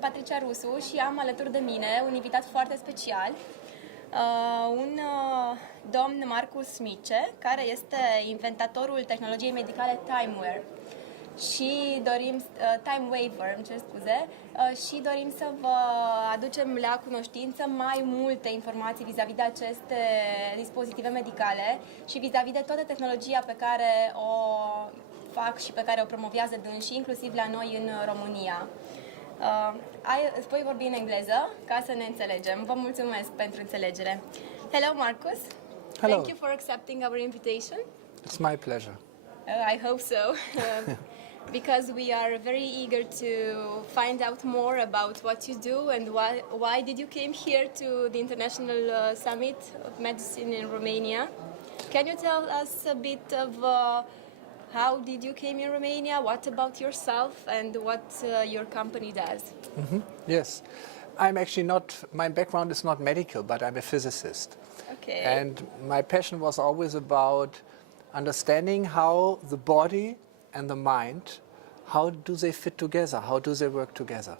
Patricia și am alături de mine un invitat foarte special, domn Marcus Schmieke, care este inventatorul tehnologiei medicale TimeWaver. Și dorim, TimeWaver, îmi cer scuze, și dorim să vă aducem la cunoștință mai multe informații vis-a-vis de aceste dispozitive medicale și vis-a-vis de toată tehnologia pe care o fac și pe care o promovează dânsii, inclusiv la noi în România. Voi vorbi în engleză ca să ne înțelegem. Vă mulțumesc pentru înțelegere. Hello, Marcus. Hello. Thank you for accepting our invitation. It's my pleasure. I hope so. Because we are very eager to find out more about what you do and why did you came here to the International Summit of Medicine in Romania. Can you tell us a bit of how did you came in Romania, what about yourself and what your company does? Yes, I'm actually not, my background is not medical, but I'm a physicist. Okay. And my passion was always about understanding how the body and the mind, how do they fit together? How do they work together?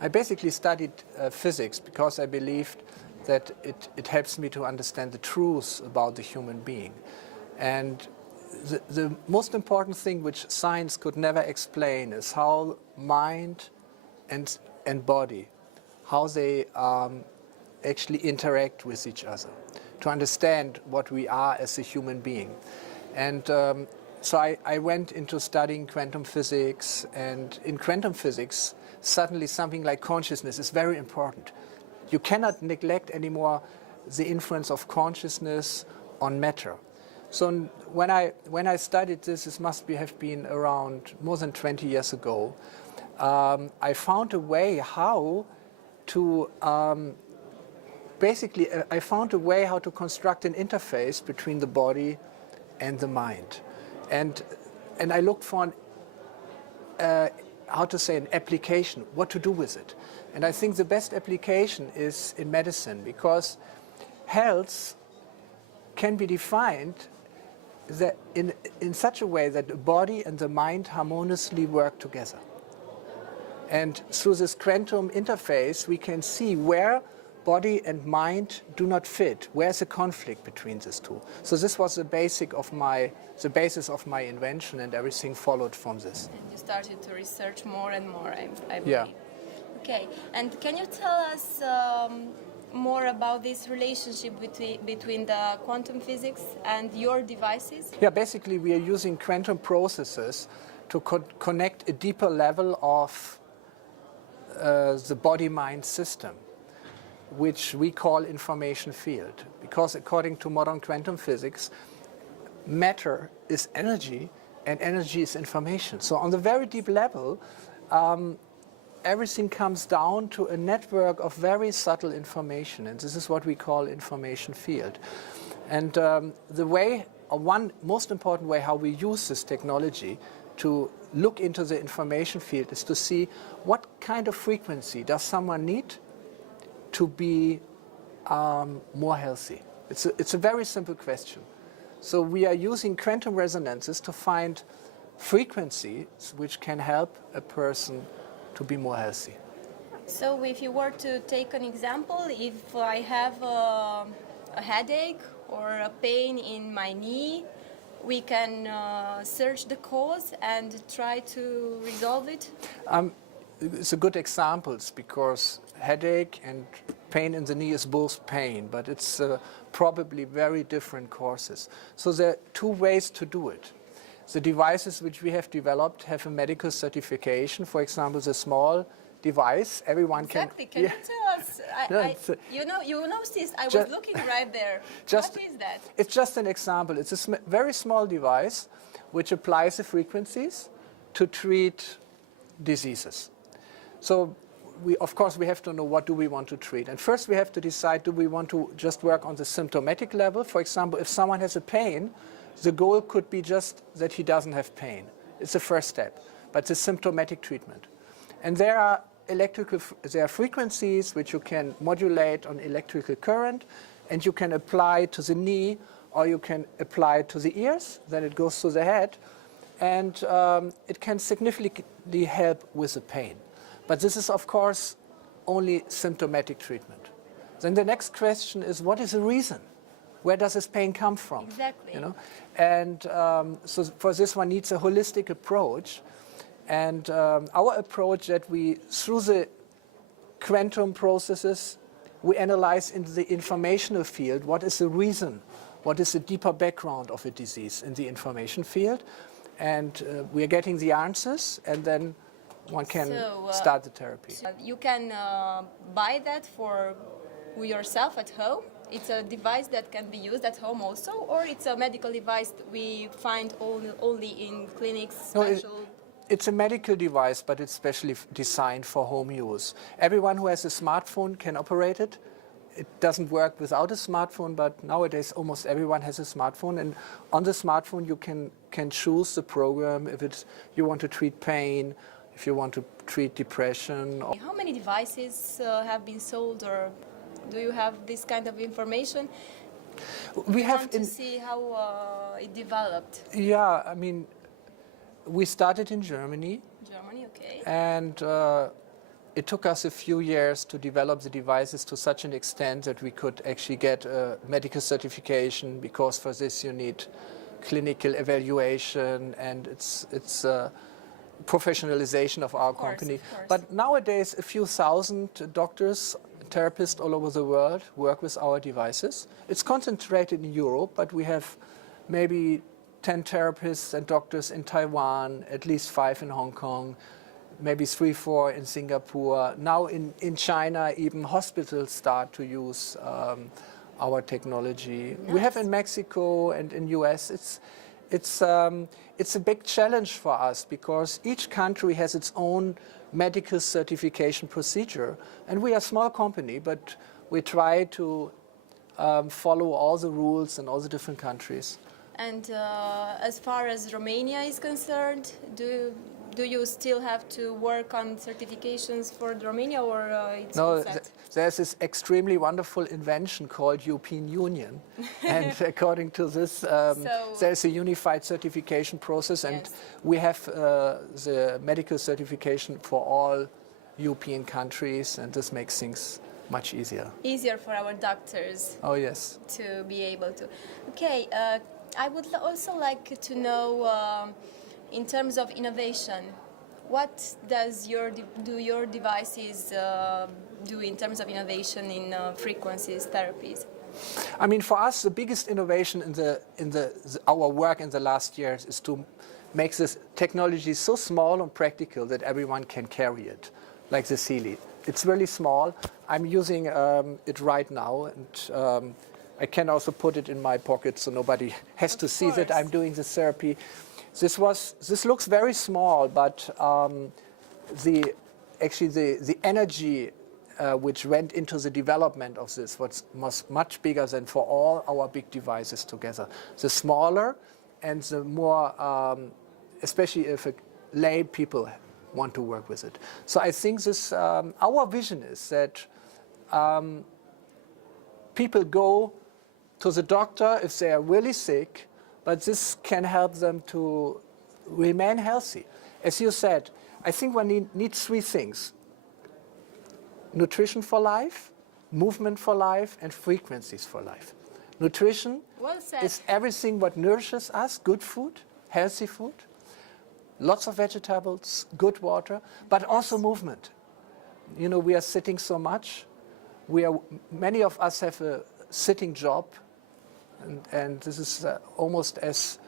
I basically studied physics because I believed that it helps me to understand the truth about the human being. And the most important thing which science could never explain is how mind and body, how they actually interact with each other, to understand what we are as a human being. And so I went into studying quantum physics, and in quantum physics, suddenly something like consciousness is very important. You cannot neglect anymore the influence of consciousness on matter. So when I studied this, it must have been around more than 20 years ago, I found a way how to I found a way how to construct an interface between the body and the mind, and I looked for an application, what to do with it. And I think the best application is in medicine, because health can be defined that in such a way that the body and the mind harmoniously work together. And through this quantum interface, we can see where body and mind do not fit. Where's the conflict between these two? So this was the basis of my invention, and everything followed from this. And you started to research more and more, I believe. Yeah. Okay, and can you tell us more about this relationship between the quantum physics and your devices? Yeah, basically we are using quantum processes to connect a deeper level of the body-mind system, which we call information field. Because according to modern quantum physics, matter is energy and energy is information. So on the very deep level, everything comes down to a network of very subtle information, and this is what we call information field. And one most important way how we use this technology to look into the information field is to see what kind of frequency does someone need to be more healthy. It's a very simple question. So we are using quantum resonances to find frequencies which can help a person to be more healthy. So if you were to take an example, if I have a headache or a pain in my knee, we can search the cause and try to resolve it? It's a good examples, because headache and pain in the knee is both pain, but it's probably very different causes. So there are two ways to do it. The devices which we have developed have a medical certification. For example, the small device, everyone exactly. Can you tell us? You know this. I was looking right there. What is that? It's just an example. It's a very small device which applies the frequencies to treat diseases. So of course we have to know what do we want to treat. And first we have to decide, do we want to just work on the symptomatic level? For example, if someone has a pain, the goal could be just that he doesn't have pain. It's the first step, but it's a symptomatic treatment. And there are frequencies which you can modulate on electrical current, and you can apply to the knee, or you can apply to the ears, then it goes to the head, and it can significantly help with the pain. But this is, of course, only symptomatic treatment. Then the next question is, what is the reason? Where does this pain come from? Exactly. You know? And so for this one needs a holistic approach. And our approach that we, through the quantum processes, we analyze in the informational field what is the reason, what is the deeper background of a disease in the information field. And we are getting the answers, and then one can start the therapy. You can buy that for yourself at home. It's a device that can be used at home also, or it's a medical device we find only in clinics, special... No, it's a medical device, but it's specially designed for home use. Everyone who has a smartphone can operate it. It doesn't work without a smartphone, but nowadays almost everyone has a smartphone. And on the smartphone you can choose the program if it's, you want to treat pain, if you want to treat depression. How many devices have been sold, or do you have this kind of information? We have to see how it developed. Yeah, I mean, we started in Germany. Germany, okay. And it took us a few years to develop the devices to such an extent that we could actually get a medical certification, because for this you need clinical evaluation, and it's professionalization of our company. But nowadays a few thousand doctors, therapists all over the world work with our devices. It's concentrated in Europe, but we have maybe 10 therapists and doctors in Taiwan, at least 5 in Hong Kong, maybe 3, 4 in Singapore. Now in China, even hospitals start to use our technology. Nice. We have in Mexico and in US. It's a big challenge for us, because each country has its own medical certification procedure. And we are a small company, but we try to follow all the rules in all the different countries. And as far as Romania is concerned, do you still have to work on certifications for Romania, or it's all set? There's this extremely wonderful invention called European Union, and according to this, there's a unified certification process, and yes, we have the medical certification for all European countries, and this makes things much easier. Easier for our doctors. Oh yes. To be able to. Okay. I would also like to know, in terms of innovation, what do your devices do in terms of innovation in frequencies therapies? I mean, for us, the biggest innovation in our work in the last years is to make this technology so small and practical that everyone can carry it, like the Sealy. It's really small. I'm using it right now, and I can also put it in my pocket so nobody has to see that I'm doing this therapy. This looks very small, but the energy which went into the development of this was much bigger than for all our big devices together. The smaller and the more, especially if lay people want to work with it. So I think this, our vision is that people go to the doctor if they are really sick, but this can help them to remain healthy. As you said, I think one needs 3 things: nutrition for life, movement for life, and frequencies for life. Nutrition is everything what nourishes us, good food, healthy food, lots of vegetables, good water, but also movement. You know, we are sitting so much. Many of us have a sitting job, and this is almost as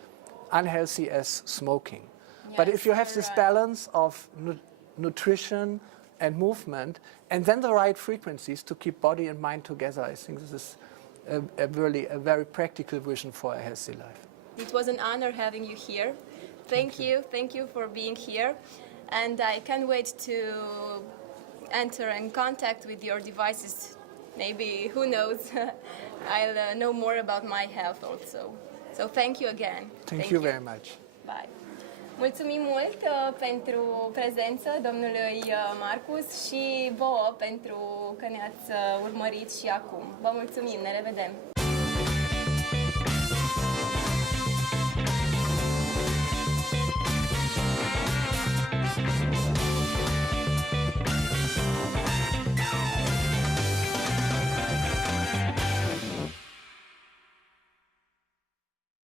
unhealthy as smoking. Yes, but if you have this balance of nutrition and movement, and then the right frequencies to keep body and mind together, I think this is a very practical vision for a healthy life. It was an honor having you here. Thank you for being here, and I can't wait to enter in contact with your devices. Maybe, who knows, I'll know more about my health also. So thank you again. Thank you very much. Bye. Mulțumim mult pentru prezență domnului Marcus și vouă pentru că ne-ați urmărit și acum. Vă mulțumim, ne revedem!